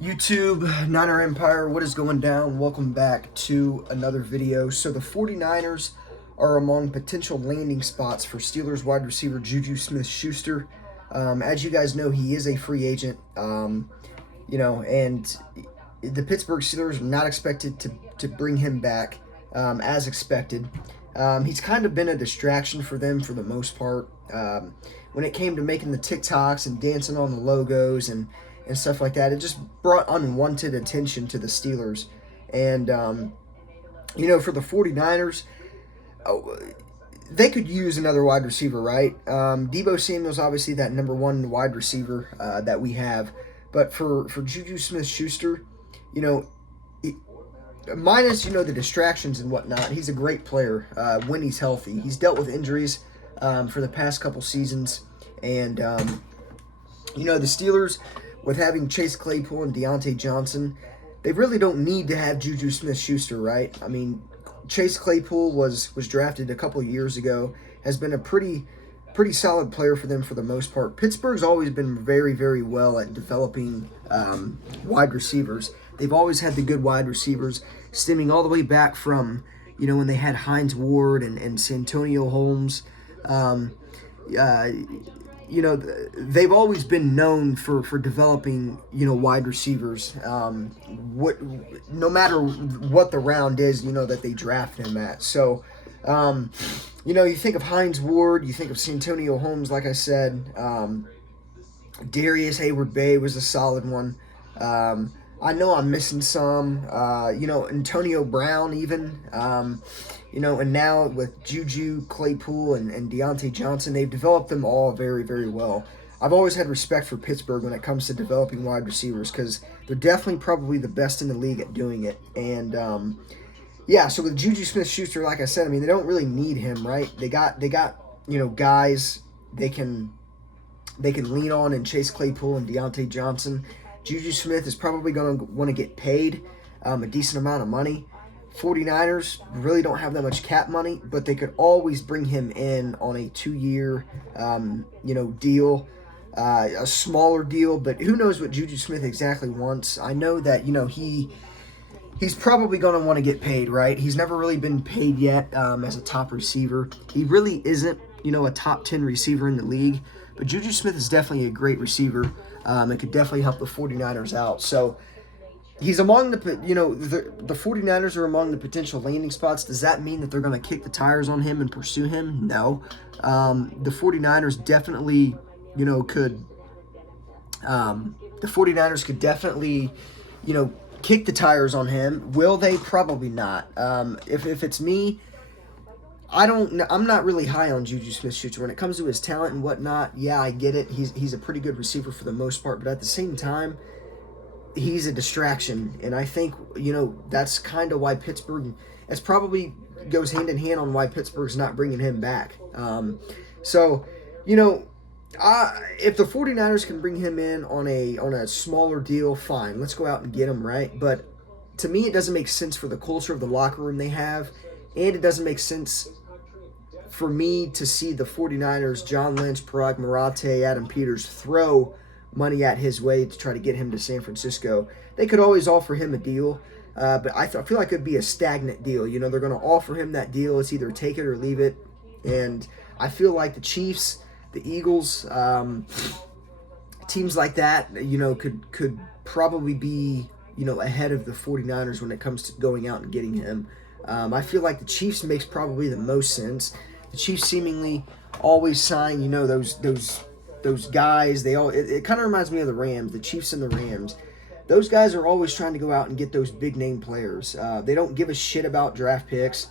YouTube, Niner Empire, what is going down? Welcome back to another video. So the 49ers are among potential landing spots for Steelers wide receiver JuJu Smith Schuster. As you guys know, he is a free agent, and the Pittsburgh Steelers are not expected to bring him back as expected. He's kind of been a distraction for them for the most part. When it came to making the TikToks and dancing on the logos and stuff like that, it just brought unwanted attention to the Steelers. And, for the 49ers, they could use another wide receiver, right? Deebo Samuel's obviously that number one wide receiver that we have. But for JuJu Smith-Schuster, minus, the distractions and whatnot, he's a great player when he's healthy. He's dealt with injuries for the past couple seasons. And, the Steelers, with having Chase Claypool and Deontay Johnson, they really don't need to have JuJu Smith-Schuster, right? I mean, Chase Claypool was drafted a couple of years ago, has been a pretty solid player for them for the most part. Pittsburgh's always been very, very well at developing wide receivers. They've always had the good wide receivers, stemming all the way back from, when they had Hines Ward and Santonio Holmes. They've always been known for developing, wide receivers. No matter what the round is, that they draft him at. So, you think of Hines Ward, you think of Santonio Holmes, like I said. Darius Hayward-Bay was a solid one. I know I'm missing some. Antonio Brown even. And now with JuJu, Claypool, and Deontay Johnson, they've developed them all very, very well. I've always had respect for Pittsburgh when it comes to developing wide receivers because they're definitely probably the best in the league at doing it. And, so with JuJu Smith-Schuster, like I said, I mean, they don't really need him, right? They got guys they can lean on in Chase Claypool and Deontay Johnson. JuJu Smith is probably going to want to get paid a decent amount of money. 49ers really don't have that much cap money, but they could always bring him in on a 2-year, deal, a smaller deal. But who knows what JuJu Smith exactly wants? I know that he's probably going to want to get paid, right? He's never really been paid yet as a top receiver. He really isn't, a top 10 receiver in the league. But JuJu Smith is definitely a great receiver and could definitely help the 49ers out. So he's among the 49ers are among the potential landing spots. Does that mean that they're going to kick the tires on him and pursue him? No. The 49ers definitely, could kick the tires on him. Will they? Probably not. If it's me, I'm not really high on JuJu Smith-Schuster when it comes to his talent and whatnot. Yeah, I get it. He's a pretty good receiver for the most part, but at the same time, he's a distraction, and I think that's kind of why Pittsburgh. It's probably goes hand in hand on why Pittsburgh's not bringing him back. If the 49ers can bring him in on a smaller deal, fine. Let's go out and get him, right? But to me, it doesn't make sense for the culture of the locker room they have, and it doesn't make sense for me to see the 49ers, John Lynch, Parag Marathe, Adam Peters, throw money at his way to try to get him to San Francisco. They could always offer him a deal, but I feel like it would be a stagnant deal. They're going to offer him that deal. It's either take it or leave it. And I feel like the Chiefs, the Eagles, teams like that, could probably be, ahead of the 49ers when it comes to going out and getting him. I feel like the Chiefs makes probably the most sense. The Chiefs seemingly always sign, those guys. It kind of reminds me of the Rams, the Chiefs and the Rams. Those guys are always trying to go out and get those big name players. They don't give a shit about draft picks.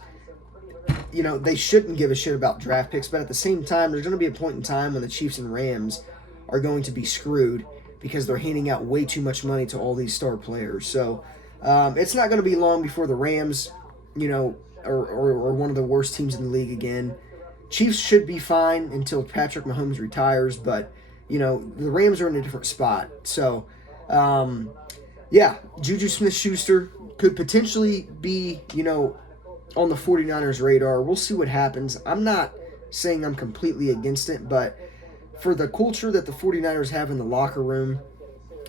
They shouldn't give a shit about draft picks, but at the same time, there's going to be a point in time when the Chiefs and Rams are going to be screwed because they're handing out way too much money to all these star players. So it's not going to be long before the Rams, are one of the worst teams in the league again. Chiefs should be fine until Patrick Mahomes retires, but, the Rams are in a different spot. So, JuJu Smith-Schuster could potentially be, on the 49ers' radar. We'll see what happens. I'm not saying I'm completely against it, but for the culture that the 49ers have in the locker room,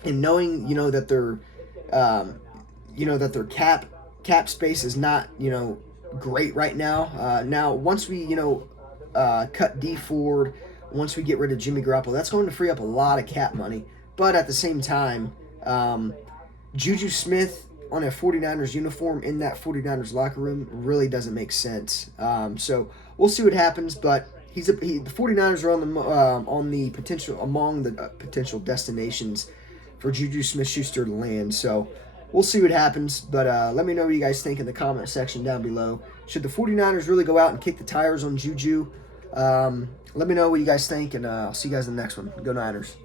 and knowing, that their that their cap space is not, great right now. Now once we, cut D Ford, once we get rid of Jimmy Garoppolo, that's going to free up a lot of cap money. But at the same time, JuJu Smith on a 49ers uniform in that 49ers locker room really doesn't make sense. So we'll see what happens, but the 49ers are on the potential, among the potential destinations for JuJu Smith Schuster to land. So we'll see what happens, but let me know what you guys think in the comment section down below. Should the 49ers really go out and kick the tires on JuJu? Let me know what you guys think, and I'll see you guys in the next one. Go Niners.